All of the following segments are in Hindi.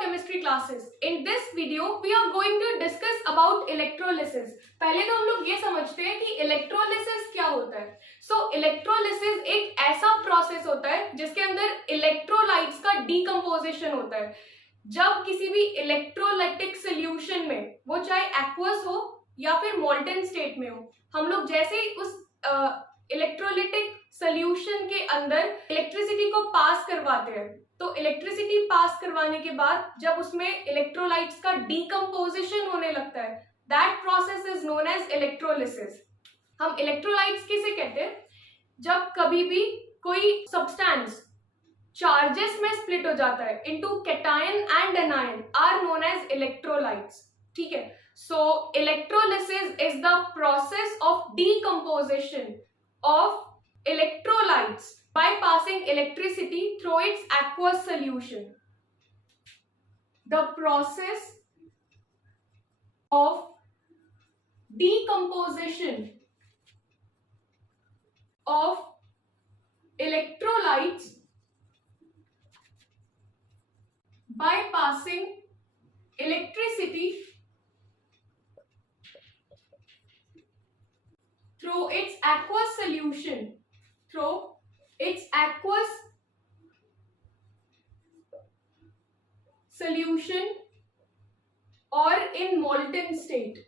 chemistry classes. In this video, we are going to discuss about electrolysis. पहले तो हम लोग ये समझते हैं कि electrolysis क्या होता है. So electrolysis एक ऐसा process होता है जिसके अंदर electrolytes का decomposition होता है. जब किसी भी electrolytic solution में, वो चाहे aqueous हो या फिर molten state में हो, हम लोग जैसे ही उस इलेक्ट्रोलिटिक सोल्यूशन के अंदर इलेक्ट्रिसिटी को पास करवाते हैं, तो इलेक्ट्रिसिटी पास करवाने के बाद जब उसमें इलेक्ट्रोलाइट्स का डीकम्पोजिशन होने लगता है, that process is known as electrolysis. हम इलेक्ट्रोलाइट्स किसे कहते हैं? जब कभी भी कोई सब्सटेंस चार्जेस में स्प्लिट हो जाता है into cation and anion are known as electrolytes. ठीक है. So electrolysis is the process of decomposition of electrolytes by passing electricity through its aqueous solution. The process of decomposition of electrolytes by passing electricity through its aqueous solution, or in molten state.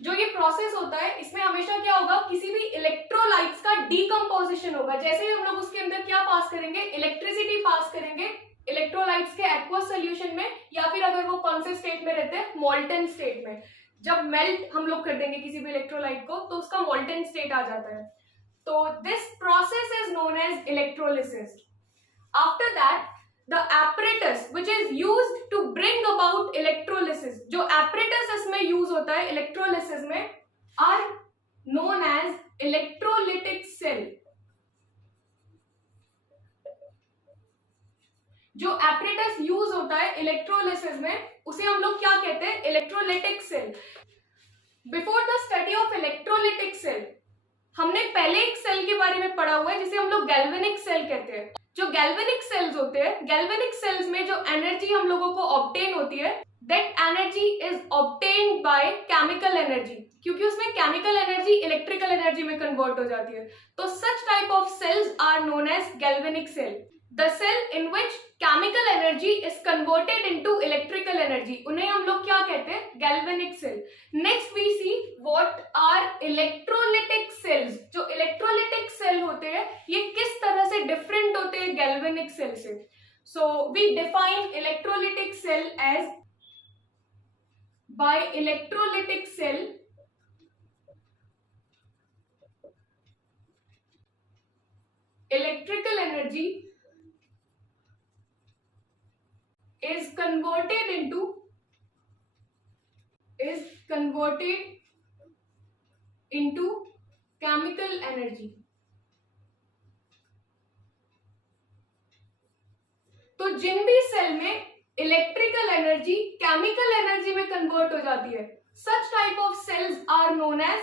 जो ये प्रोसेस होता है, इसमें हमेशा क्या होगा, किसी भी इलेक्ट्रोलाइट्स का डीकम्पोजिशन होगा. जैसे ही हम लोग उसके अंदर क्या पास करेंगे, इलेक्ट्रिसिटी पास करेंगे इलेक्ट्रोलाइट्स के एक्वस सोल्यूशन में, या फिर अगर वो कौन से स्टेट में रहते हैं, मोल्टन स्टेट में. जब मेल्ट हम लोग कर देंगे किसी भी इलेक्ट्रोलाइट को, तो उसका मोल्टन स्टेट आ जाता है. तो this process is known as electrolysis. After that the apparatus which is used to bring about electrolysis, जो apparatus इसमें यूज होता है इलेक्ट्रोलिसिस में, are known as electrolytic cell. जो apparatus यूज होता है इलेक्ट्रोलिसिस में, उसे हम लोग क्या कहते हैं, electrolytic cell. Before the study of electrolytic cell, हमने पहले एक सेल के बारे में पढ़ा हुआ है जिसे हम लोग गैल्वेनिक सेल कहते हैं. जो गैल्वेनिक सेल्स होते हैं, गैल्वेनिक सेल्स में जो एनर्जी हम लोगों को ऑब्टेन होती है, that energy is obtained by chemical energy, क्योंकि उसमें केमिकल एनर्जी इलेक्ट्रिकल एनर्जी में कन्वर्ट हो जाती है. तो such type of cells are known as galvanic cell. The cell in which chemical energy is converted into electrical energy, उन्हें हम लोग क्या कहते हैं, galvanic cell. Next we see what are electrolytic cells. जो electrolytic cell होते हैं, ये किस तरह से different होते हैं galvanic cell से. So we define electrolytic cell as, by electrolytic cell electrical energy is converted into chemical energy. तो जिन भी सेल में इलेक्ट्रिकल एनर्जी केमिकल एनर्जी में कन्वर्ट हो जाती है, such type of cells are known as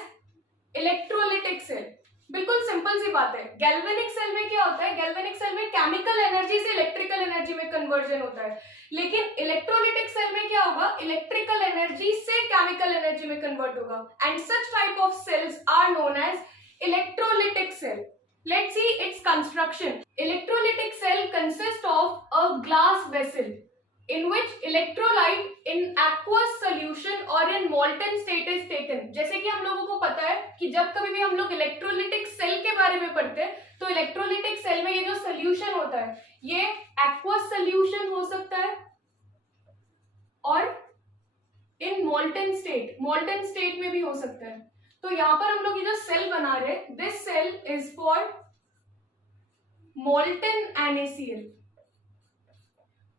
electrolytic cell. बिल्कुल सिंपल सी बात है. गैल्वेनिक सेल में क्या होता है, गैल्वेनिक सेल में केमिकल एनर्जी से इलेक्ट्रिकल एनर्जी में कन्वर्जन होता है. लेकिन इलेक्ट्रोलिटिक सेल में क्या होगा, इलेक्ट्रिकल एनर्जी से केमिकल एनर्जी में कन्वर्ट होगा. And such type of cells are known as electrolytic cell. Let's see its construction. Electrolytic cell consist of a glass vessel in which electrolyte in aqueous solution or in molten state is taken. जैसे कि हम लोगों को पता है कि जब कभी भी हम लोग इलेक्ट्रोलिटिक सेल के बारे में पढ़ते हैं, तो इलेक्ट्रोलिटिक सेल में ये जो सोल्यूशन होता है, ये aqueous solution हो सकता है और in molten state में भी हो सकता है. तो यहाँ पर हम लोग ये जो सेल बना रहे हैं, this cell is for molten NaCl,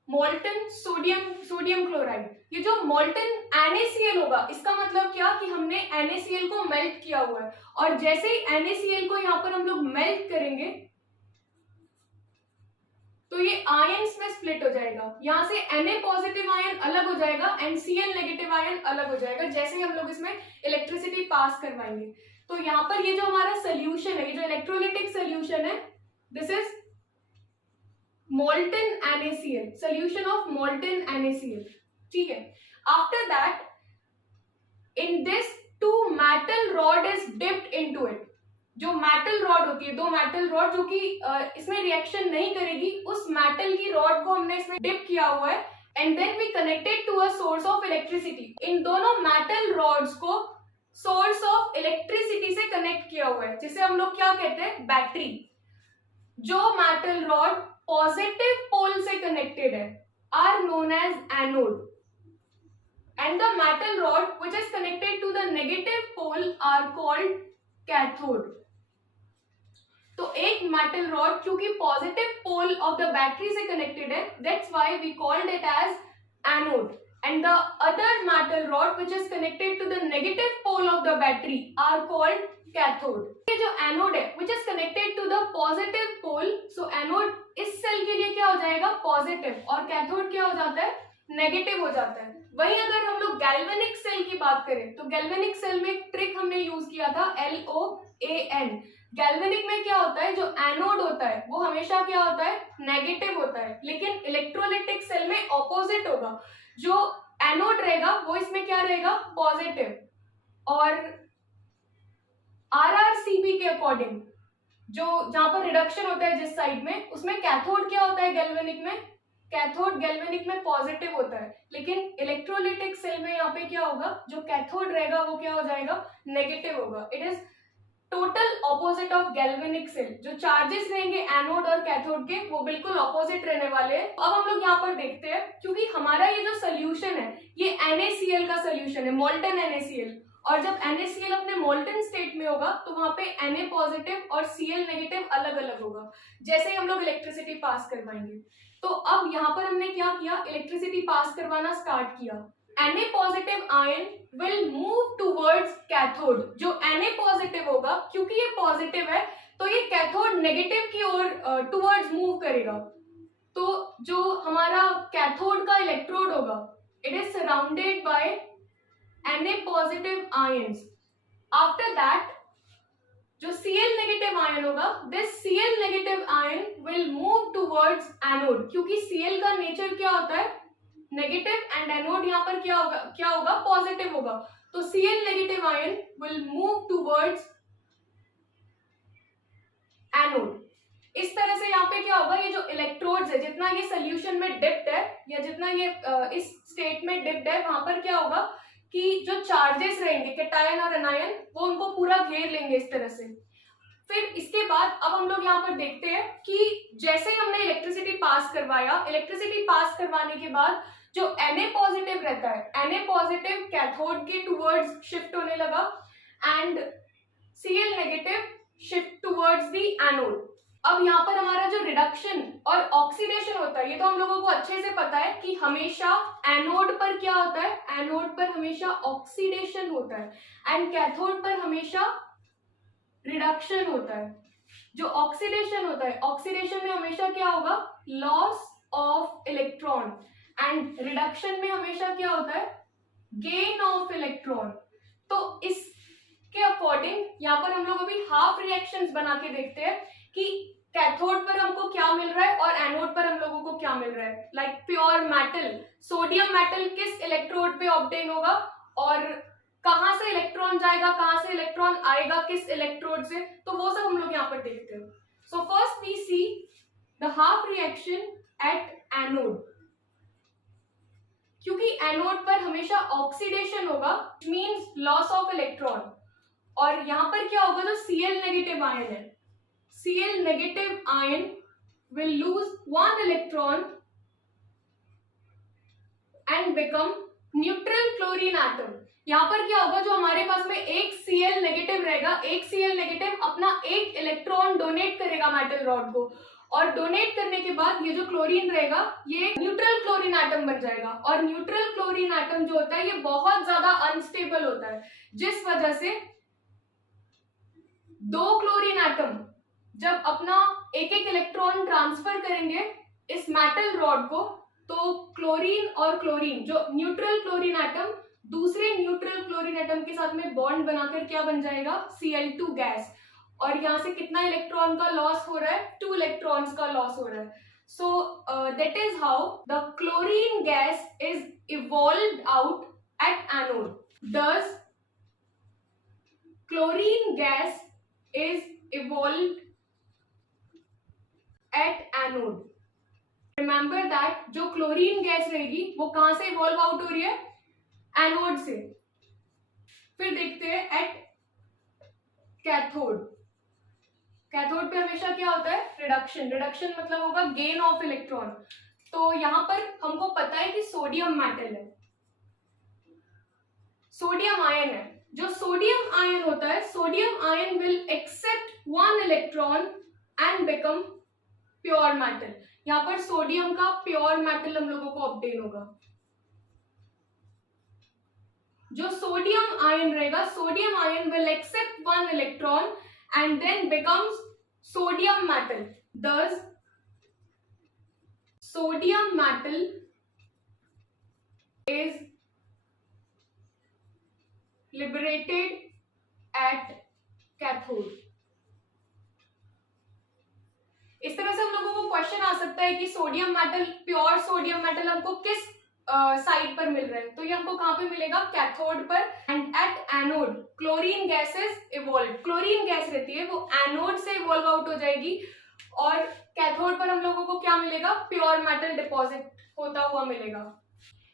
molten sodium chloride. ये जो मोल्टन NaCl होगा, इसका मतलब क्या कि हमने NaCl को मेल्ट किया हुआ है, और जैसे ही NaCl को यहाँ पर हम लोग मेल्ट करेंगे, तो ये आयंस में स्प्लिट हो जाएगा. यहाँ से Na पॉजिटिव आयन अलग हो जाएगा एंड Cl नेगेटिव आयन अलग हो जाएगा, जैसे ही हम लोग इसमें इलेक्ट्रिसिटी पास करवाएंगे. तो यहाँ पर ये जो हमारा सोल्यूशन है, ये जो इलेक्ट्रोलिटिक सोल्यूशन है, this is molten NaCl, solution of molten NaCl. ठीक है. After that, in this, two metal rod is dipped into it. जो मेटल रॉड होती है, दो मेटल रॉड जो कि इसमें रिएक्शन नहीं करेगी, उस मेटल की रॉड को हमने इसमें डिप किया हुआ है, and then we connected to a source of electricity. इन दोनों मेटल रॉड्स को सोर्स ऑफ इलेक्ट्रिसिटी से कनेक्ट किया हुआ है, जिसे हम लोग क्या कहते हैं, बैटरी. जो मेटल रॉड पॉजिटिव पोल से कनेक्टेड है are known as anode, and the metal rod which is connected to the negative pole are called cathode. तो एक metal rod क्योंकि positive pole of the battery से connected है, that's why we called it as anode, and the other metal rod which is connected to the negative pole of the battery are called cathode. ये जो anode है which is connected to the positive pole, so anode इस सेल के लिए क्या हो जाएगा, positive, और cathode क्या हो जाता है, नेगेटिव हो जाता है. वहीं अगर हम लोग गैल्वेनिक सेल की बात करें तो गैल्वेनिक सेल में एक ट्रिक हमने यूज किया था, LOAN. गैल्वेनिक में क्या होता है, जो एनोड होता है वो हमेशा क्या होता है, नेगेटिव होता है, लेकिन इलेक्ट्रोलिटिक सेल में ऑपोजिट होगा. जो एनोड रहेगा वो इसमें क्या रहेगा, पॉजिटिव. और RRCB के अकॉर्डिंग जो जहां पर रिडक्शन होता है जिस साइड में, उसमें कैथोड क्या होता है गैल्वेनिक में, कैथोड गैल्वेनिक में पॉजिटिव होता है, लेकिन इलेक्ट्रोलिटिक सेल में यहाँ पे क्या होगा, जो कैथोड रहेगा वो क्या हो जाएगा, नेगेटिव होगा. It is total opposite of galvanic cell. जो चार्जेस रहेंगे एनोड और कैथोड के वो बिल्कुल ऑपोजिट रहने वाले हैं. अब हम लोग यहाँ पर देखते हैं, क्योंकि हमारा ये जो सोल्यूशन है ये NaCl का सोल्यूशन है, मोल्टन NaCl. और जब NaCl अपने मोल्टन स्टेट में होगा तो वहां पे Na पॉजिटिव और Cl नेगेटिव अलग अलग होगा, जैसे ही हम लोग इलेक्ट्रिसिटी पास करवाएंगे. तो अब यहाँ पर हमने क्या किया, इलेक्ट्रिसिटी पास करवाना स्टार्ट किया. Na positive ion will move towards cathode. जो Na पॉजिटिव होगा, क्योंकि ये पॉजिटिव है तो ये कैथोड नेगेटिव की ओर टूवर्ड्स मूव करेगा. तो जो हमारा कैथोड का इलेक्ट्रोड होगा, it is surrounded by Na positive ions. After that जो Cl नेगेटिव आयन होगा, this Cl negative ion will move towards anode, क्योंकि Cl का नेचर क्या होता है, नेगेटिव, एंड एनोड यहाँ पर क्या होगा पॉजिटिव होगा. तो Cl negative ion will move towards anode. इस तरह से यहाँ पे क्या होगा, ये जो इलेक्ट्रोड्स है, जितना ये सोल्यूशन में डिप्ड है या जितना ये इस स्टेट में डिप्ड है, वहां पर क्या होगा कि जो चार्जेस रहेंगे कैटायन और एनायन वो उनको पूरा घेर लेंगे इस तरह से. फिर इसके बाद अब हम लोग यहाँ पर देखते हैं कि जैसे ही हमने इलेक्ट्रिसिटी पास करवाया, इलेक्ट्रिसिटी पास करवाने के बाद जो Na पॉजिटिव रहता है, Na पॉजिटिव कैथोड के टूवर्ड्स शिफ्ट होने लगा, and Cl negative shift towards the anode. अब यहाँ पर हमारा जो रिडक्शन और ऑक्सीडेशन होता है, ये तो हम लोगों को अच्छे से पता है कि हमेशा एनोड पर क्या होता है, एनोड पर हमेशा ऑक्सीडेशन होता है, एंड कैथोड पर हमेशा रिडक्शन होता है. जो ऑक्सीडेशन होता है, ऑक्सीडेशन में हमेशा क्या होगा, loss of electron, and reduction में हमेशा क्या होता है, गेन ऑफ इलेक्ट्रॉन. तो इसके अकॉर्डिंग यहाँ पर हम लोग अभी हाफ रिएक्शंस बना के देखते हैं कि कैथोड पर हमको क्या मिल रहा है और एनोड पर हम लोगों को क्या मिल रहा है. Like pure metal, sodium metal किस इलेक्ट्रोड पे ऑब्टेन होगा, और कहां से इलेक्ट्रॉन जाएगा, कहां से इलेक्ट्रॉन आएगा, किस इलेक्ट्रोड से, तो वो सब हम लोग यहाँ पर देखते हैं. So first we see the half reaction at anode. क्योंकि एनोड पर हमेशा ऑक्सीडेशन होगा, मींस लॉस ऑफ इलेक्ट्रॉन, और यहाँ पर क्या होगा, जो Cl नेगेटिव आयन है, Cl negative ion will lose one electron and become neutral chlorine atom. यहाँ पर क्या होगा, जो हमारे पास में एक Cl नेगेटिव रहेगा, एक Cl नेगेटिव अपना एक इलेक्ट्रॉन डोनेट करेगा मेटल रॉड को, और डोनेट करने के बाद ये जो क्लोरीन रहेगा ये न्यूट्रल क्लोरीन एटम बन जाएगा. और न्यूट्रल क्लोरीन एटम जो होता है ये बहुत ज्यादा अनस्टेबल होता है, जिस वजह से दो क्लोरीन एटम जब अपना एक एक इलेक्ट्रॉन ट्रांसफर करेंगे इस मेटल रॉड को, तो क्लोरीन और क्लोरीन, जो न्यूट्रल क्लोरीन एटम दूसरे न्यूट्रल क्लोरीन एटम के साथ में बॉन्ड बनाकर क्या बन जाएगा, Cl2 गैस. और यहाँ से कितना इलेक्ट्रॉन का लॉस हो रहा है, 2 इलेक्ट्रॉन्स का लॉस हो रहा है. So that is how the chlorine gas is evolved out at anode. Thus chlorine gas is evolved at anode. Remember that जो क्लोरीन गैस रहेगी वो कहां से इवॉल्व आउट हो रही है? एनोड से. फिर देखते हैं एट कैथोड. कैथोड पे हमेशा क्या होता है? रिडक्शन. रिडक्शन मतलब होगा गेन ऑफ इलेक्ट्रॉन. तो यहां पर हमको पता है कि सोडियम मेटल है, सोडियम आयन है. जो सोडियम आयन होता है, sodium ion will except one electron and become pure metal. यहां पर सोडियम का प्योर मेटल हम लोगों को ऑब्टेन होगा. जो सोडियम आयन रहेगा, sodium ion will except one electron and then becomes sodium metal. Thus sodium metal is liberated at cathode. इस तरह से हम लोगों को क्वेश्चन आ सकता है कि sodium metal, pure sodium metal हमको किस साइड पर मिल रहा है. तो ये हमको कहां पे मिलेगा? कैथोड पर. And at anode chlorine gases evolve. Chlorine gas रहती है वो एनोड से इवॉल्व आउट हो जाएगी और कैथोड पर हम लोगों को क्या मिलेगा? प्योर मेटल डिपॉजिट होता हुआ मिलेगा.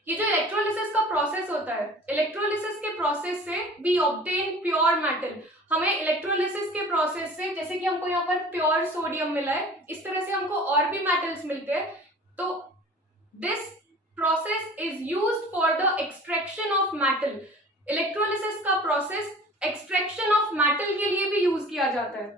ये जो इलेक्ट्रोलिसिस का प्रोसेस होता है, इलेक्ट्रोलिसिस के प्रोसेस से वी ऑब्टेन प्योर मेटल. हमें इलेक्ट्रोलिसिस के प्रोसेस से, जैसे कि हमको यहाँ पर प्योर सोडियम मिला है, इस तरह से हमको और भी मेटल्स मिलते हैं. तो this process is used for the extraction of metal. Electrolysis का प्रोसेस एक्सट्रैक्शन ऑफ मेटल के लिए भी यूज किया जाता है.